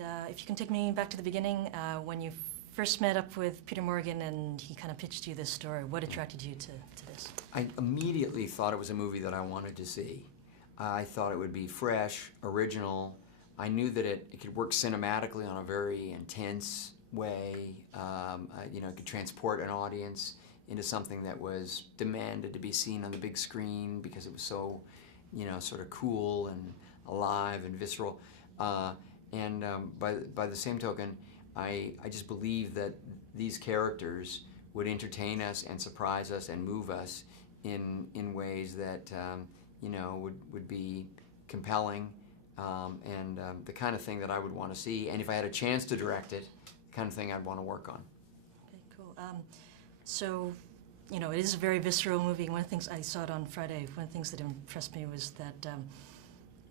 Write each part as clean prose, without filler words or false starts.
And if you can take me back to the beginning, when you first met up with Peter Morgan and he kind of pitched you this story, what attracted you to this? I immediately thought it was a movie that I wanted to see. I thought it would be fresh, original. I knew that it could work cinematically on a very intense way. It could transport an audience into something that was demanded to be seen on the big screen because it was so, sort of cool and alive and visceral. By the same token, I just believed that these characters would entertain us and surprise us and move us in ways that would be compelling and the kind of thing that I would want to see. And if I had a chance to direct it, the kind of thing I'd want to work on. Okay, cool. So, it is a very visceral movie. One of the things I saw it on Friday. One of the things that impressed me was that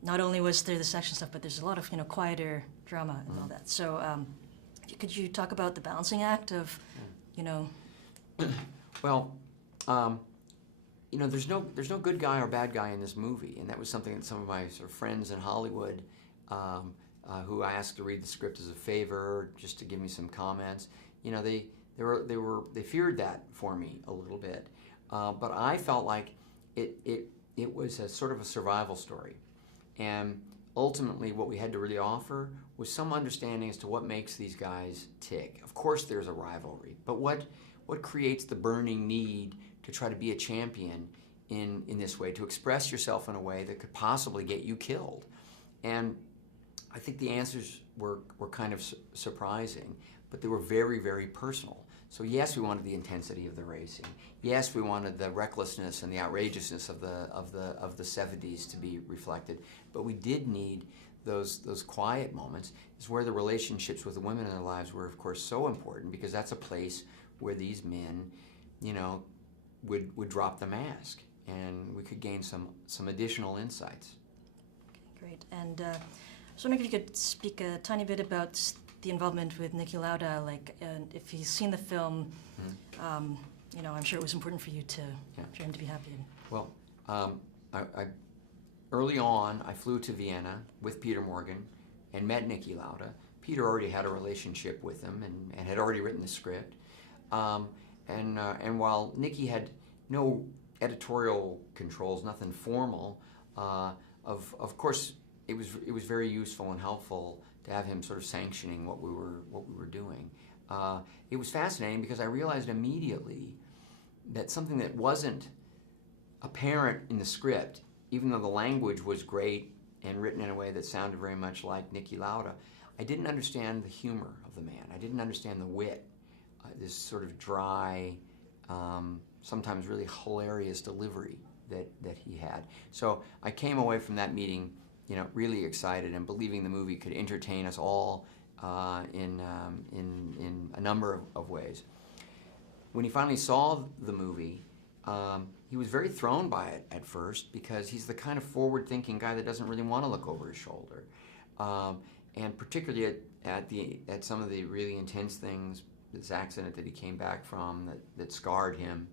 not only was there this action stuff, but there's a lot of quieter drama and all that. So, could you talk about the balancing act of, Well, there's no good guy or bad guy in this movie, and that was something that some of my sort of friends in Hollywood, who I asked to read the script as a favor, just to give me some comments, they feared that for me a little bit, but I felt like it was a sort of a survival story, and ultimately what we had to really offer was some understanding as to what makes these guys tick. Of course there's a rivalry, but what creates the burning need to try to be a champion in this way, to express yourself in a way that could possibly get you killed? And I think the answers were kind of surprising, but they were very, very personal. So yes, we wanted the intensity of the racing. Yes, we wanted the recklessness and the outrageousness of the 70s to be reflected, but we did need those quiet moments. Is where the relationships with the women in their lives were, of course, so important, because that's a place where these men, would drop the mask, and we could gain some additional insights. Okay, great. And I was wondering if you could speak a tiny bit about the involvement with Niki Lauda, if he's seen the film, I'm sure it was important for you for him to be happy. Well, early on, I flew to Vienna with Peter Morgan and met Niki Lauda. Peter already had a relationship with him and had already written the script. And while Niki had no editorial controls, nothing formal, of course it was very useful and helpful to have him sort of sanctioning what we were doing. It was fascinating because I realized immediately that something that wasn't apparent in the script, even though the language was great and written in a way that sounded very much like Niki Lauda, I didn't understand the humor of the man. I didn't understand the wit, this sort of dry, sometimes really hilarious delivery that he had. So I came away from that meeting, really excited and believing the movie could entertain us all in a number of ways. When he finally saw the movie, he was very thrown by it at first, because he's the kind of forward-thinking guy that doesn't really want to look over his shoulder, and particularly at some of the really intense things, this accident that he came back from that scarred him,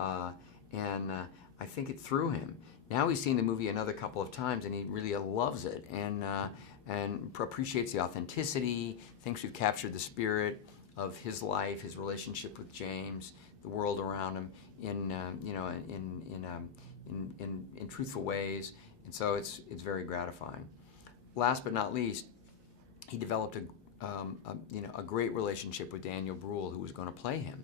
and I think it threw him. Now he's seen the movie another couple of times, and he really loves it, and appreciates the authenticity, thinks we've captured the spirit of his life, his relationship with James, the world around him, in truthful ways, and so it's very gratifying. Last but not least, he developed a great relationship with Daniel Bruhl, who was going to play him,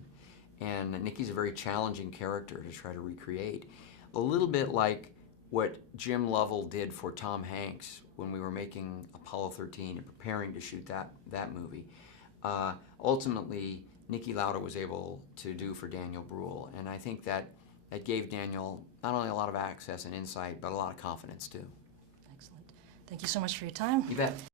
and Niki's a very challenging character to try to recreate, a little bit like what Jim Lovell did for Tom Hanks when we were making Apollo 13 and preparing to shoot that movie. Ultimately, Niki Lauda was able to do for Daniel Bruhl, and I think that gave Daniel not only a lot of access and insight, but a lot of confidence too. Excellent. Thank you so much for your time. You bet.